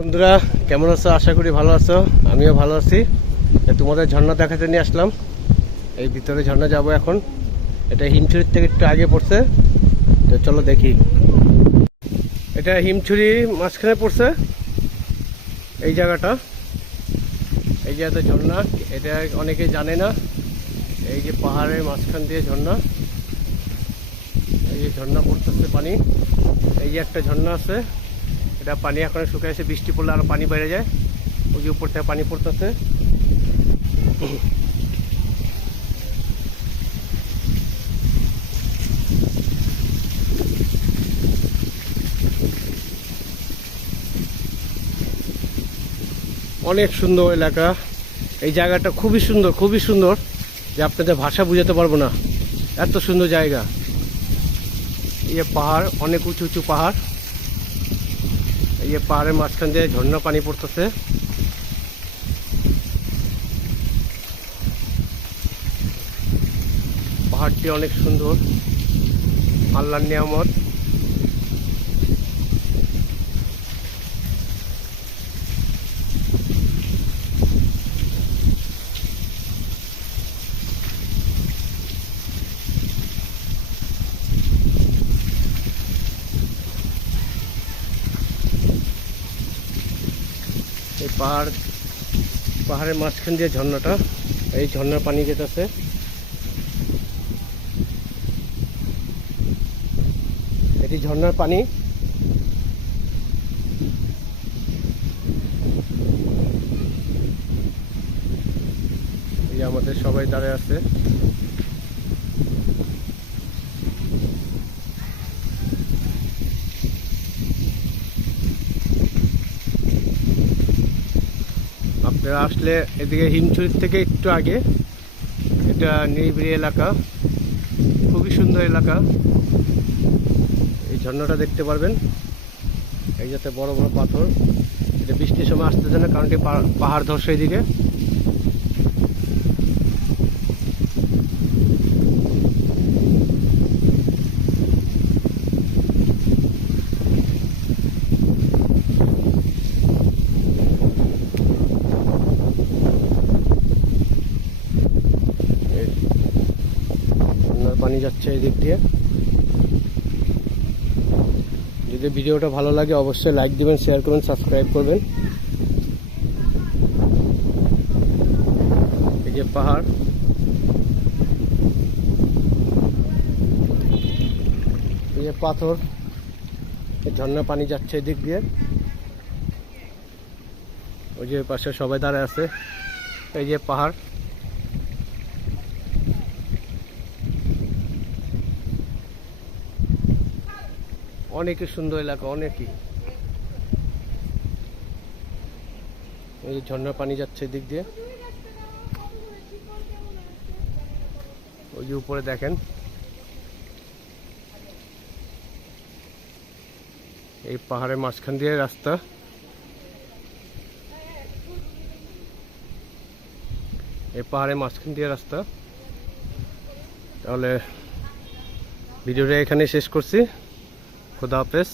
বন্ধুরা কেমন আছো? আশা করি ভালো আছো। আমিও ভালো আছি। তোমাদের ঝর্ণা দেখাতে নিয়ে আসলাম। এই ভিতরে ঝর্ণা যাব এখন। এটা হিমছড়ির থেকে একটু আগে পড়ছে, তো চলো দেখি। এটা হিমছড়ি মাঝখানে পড়ছে এই জায়গাটা। এই যে এত ঝর্ণা, এটা অনেকে জানে না। এই যে পাহাড়ের মাঝখান দিয়ে ঝর্ণা, এই যে ঝর্ণা পড়তেছে পানি। এই যে একটা ঝর্ণা আছে, এটা পানি এখন শুকিয়ে আছে, বৃষ্টি পড়লে আরো পানি বেড়ে যায়। ওই যে উপর থেকে পানি পড়তেছে। অনেক সুন্দর এলাকা। এই জায়গাটা খুবই সুন্দর, খুবই সুন্দর, যে আপনাদের ভাষা বুঝাতে পারবো না, এত সুন্দর জায়গা। এই যে পাহাড়, অনেক উঁচু উঁচু পাহাড়। এই যে পাহাড়ের মাঝখান দিয়ে ঝর্ণা পানি পড়তেছে। পাহাড়টি অনেক সুন্দর, আল্লাহর নিয়ামত। এই পাহাড়ের মাঝখান দিয়ে ঝর্ণাটা, এই ঝর্ণার পানি যেতেছে। এটি ঝর্ণার পানি। এই যে আমাদের সবাই দাঁড়িয়ে আছে। আপনারা আসলে এদিকে হিমছড়ির থেকে একটু আগে, এটা নিরিবিলি এলাকা, খুবই সুন্দর এলাকা। এই ঝর্ণাটা দেখতে পারবেন। এই যাতে বড় বড় পাথর, এটা বৃষ্টির সময় আসতেছে না, কারণ পাহাড় ধসে এদিকে। পানি যাচ্ছে এই দিক দিয়ে। যদি ভিডিওটা ভালো লাগে অবশ্যই লাইক দিবেন, শেয়ার করবেন, সাবস্ক্রাইব করবেন। এই যে পাহাড়, এই যে পাথর, ঝর্ণা পানি যাচ্ছে এদিক দিয়ে। ওই যে পাশে সবাই দাঁড়ায় আছে। এই যে পাহাড়, অনেকই সুন্দর এলাকা, অনেকই। এই যে ঝর্ণার পানি যাচ্ছে এদিক দিয়ে। ওই যে উপরে দেখেন, এই পাহাড়ের মাঝখান দিয়ে রাস্তা। এই পাহাড়ের মাঝখান দিয়ে রাস্তা। তাহলে ভিডিওটা এখানে শেষ করছি। খুদা হাফেজ।